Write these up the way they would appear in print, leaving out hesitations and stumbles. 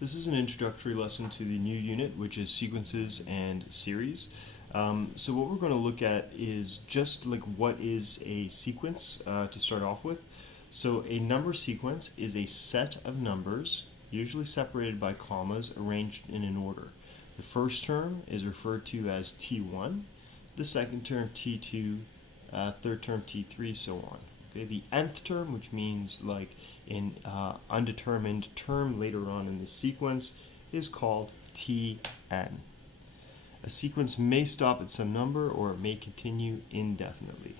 This is an introductory lesson to the new unit, which is sequences and series. So what we're going to look at is just like what is a sequence to start off with. So a number sequence is a set of numbers, usually separated by commas, arranged in an order. The first term is referred to as T1, the second term T2, third term T3, so on. Okay, the nth term, which means like an undetermined term later on in the sequence, is called Tn. A sequence may stop at some number or it may continue indefinitely.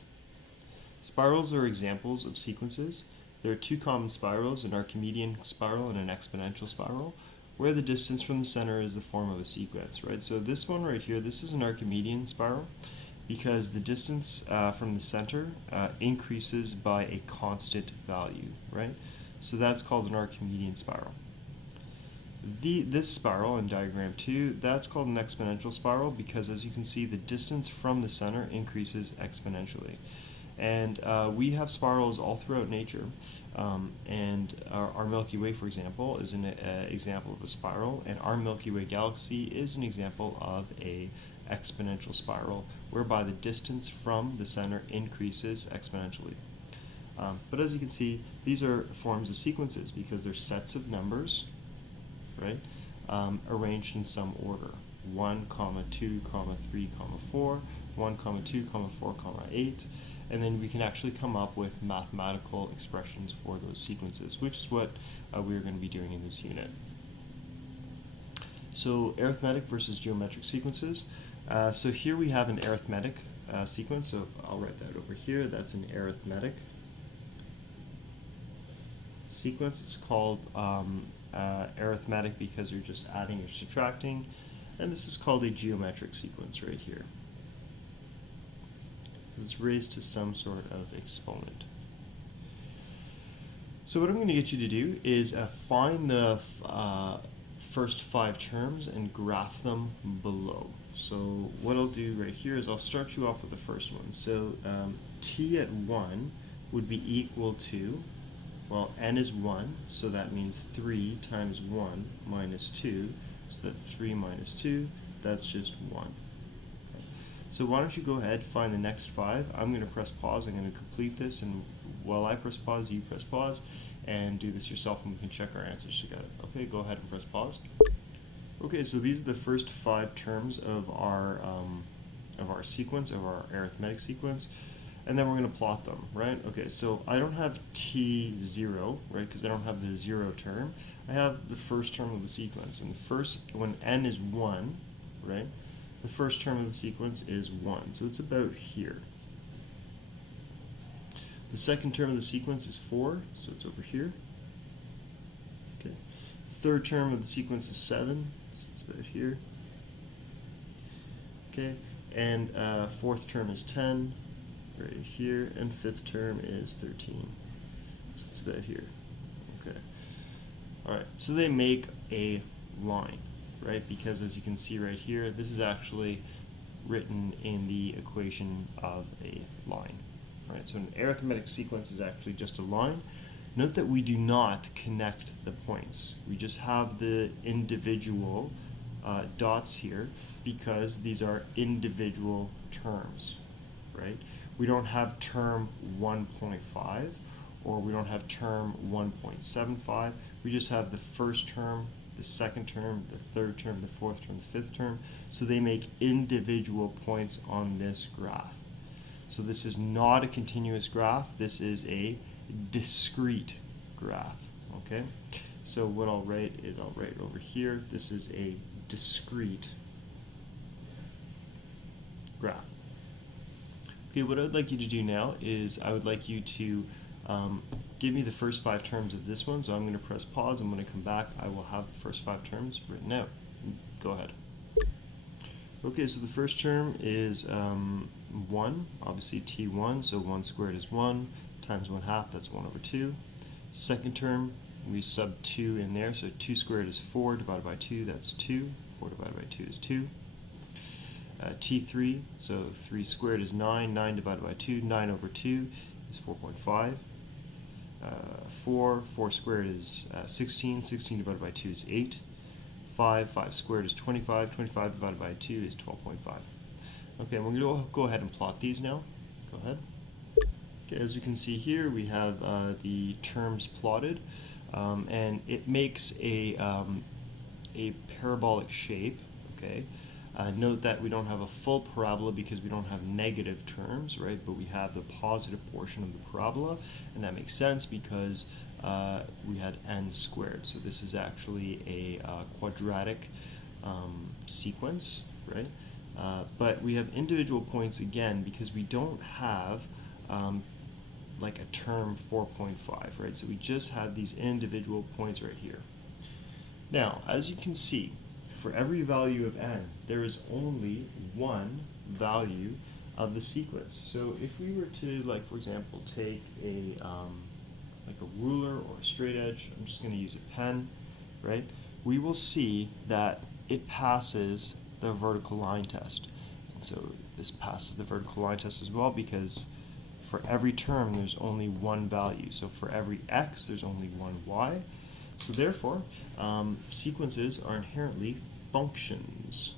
Spirals are examples of sequences. There are two common spirals, an Archimedean spiral and an exponential spiral, where the distance from the center is the form of a sequence, right? So this one right here, this is an Archimedean spiral, because the distance from the center increases by a constant value, right? So that's called an Archimedean spiral. This spiral in diagram 2, that's called an exponential spiral because, as you can see, the distance from the center increases exponentially. And we have spirals all throughout nature. And our Milky Way, for example, is an example of a spiral, and our Milky Way galaxy is an example of a exponential spiral, whereby the distance from the center increases exponentially. But as you can see, these are forms of sequences because they're sets of numbers, right, arranged in some order. 1, 2, 3, 4, 1, 2, 4, 8, and then we can actually come up with mathematical expressions for those sequences, which is what we're going to be doing in this unit. So arithmetic versus geometric sequences. So here we have an arithmetic sequence, so I'll write that over here. That's an arithmetic sequence. It's called arithmetic because you're just adding or subtracting, and this is called a geometric sequence right here. It's raised to some sort of exponent. So what I'm going to get you to do is find the first 5 terms and graph them below. So what I'll do right here is I'll start you off with the first one. So t at 1 would be equal to, well, n is 1, so that means 3 times 1 minus 2, so that's 3 minus 2, that's just 1. Okay. So why don't you go ahead, find the next 5. I'm going to press pause, I'm going to complete this, and while I press pause, you press pause, and do this yourself, and we can check our answers together. Okay, go ahead and press pause. Okay, so these are the first 5 terms of our sequence, of our arithmetic sequence, and then we're going to plot them, right? Okay, so I don't have t0, right, because I don't have the 0 term. I have the first term of the sequence, and when n is 1, right, the first term of the sequence is 1, so it's about here. The second term of the sequence is 4, so it's over here. Okay. Third term of the sequence is 7, so it's about here. Okay, and fourth term is 10, right here, and fifth term is 13, so it's about here. Okay. All right, so they make a line, right? Because as you can see right here, this is actually written in the equation of a line. Right, so an arithmetic sequence is actually just a line. Note that we do not connect the points. We just have the individual dots here because these are individual terms, right? We don't have term 1.5 or we don't have term 1.75. We just have the first term, the second term, the third term, the fourth term, the fifth term. So they make individual points on this graph. So this is not a continuous graph, this is a discrete graph, okay? So what I'll write is I'll write over here, this is a discrete graph. Okay, what I would like you to do now is I would like you to give me the first 5 terms of this one, so I'm going to press pause, and when I come back I will have the first 5 terms written out. Go ahead. Okay, so the first term is 1, obviously t1, so 1 squared is 1, times 1/2, that's 1 over 2. Second term, we sub 2 in there, so 2 squared is 4, divided by 2, that's 2. 4 divided by 2 is 2. T3, so 3 squared is 9, 9 divided by 2, 9 over 2 is 4.5. 4 squared is 16, 16 divided by 2 is 8, 5 squared is 25, 25 divided by 2 is 12.5. Okay, we're going to go ahead and plot these now. Go ahead. Okay, as you can see here, we have the terms plotted, and it makes a parabolic shape. Okay. Note that we don't have a full parabola because we don't have negative terms, right? But we have the positive portion of the parabola, and that makes sense because we had n squared. So this is actually a quadratic sequence, right? But we have individual points again because we don't have like a term 4.5, right? So we just have these individual points right here. Now, as you can see, for every value of n, there is only one value of the sequence. So if we were to, like, for example, take a like a ruler or a straight edge, I'm just going to use a pen, right? We will see that it passes the vertical line test. And so this passes the vertical line test as well because for every term there's only one value. So for every x, there's only one y. So therefore, sequences are inherently functions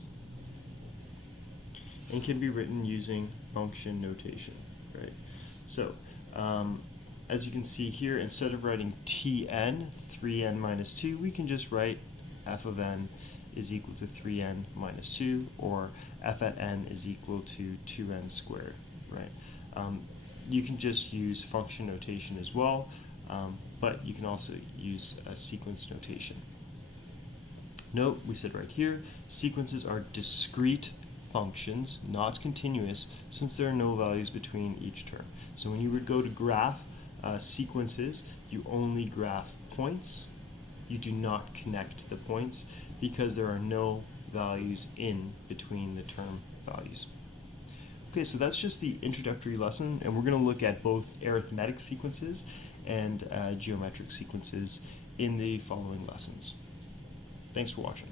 and can be written using function notation, right? So, as you can see here, instead of writing Tn, 3n minus 2, we can just write f of n is equal to 3n minus 2, or f at n is equal to 2n squared, right? You can just use function notation as well, but you can also use a sequence notation. Note, we said right here, sequences are discrete functions, not continuous, since there are no values between each term. So when you would go to graph sequences, you only graph points. You do not connect the points because there are no values in between the term values. Okay, so that's just the introductory lesson, and we're going to look at both arithmetic sequences and geometric sequences in the following lessons. Thanks for watching.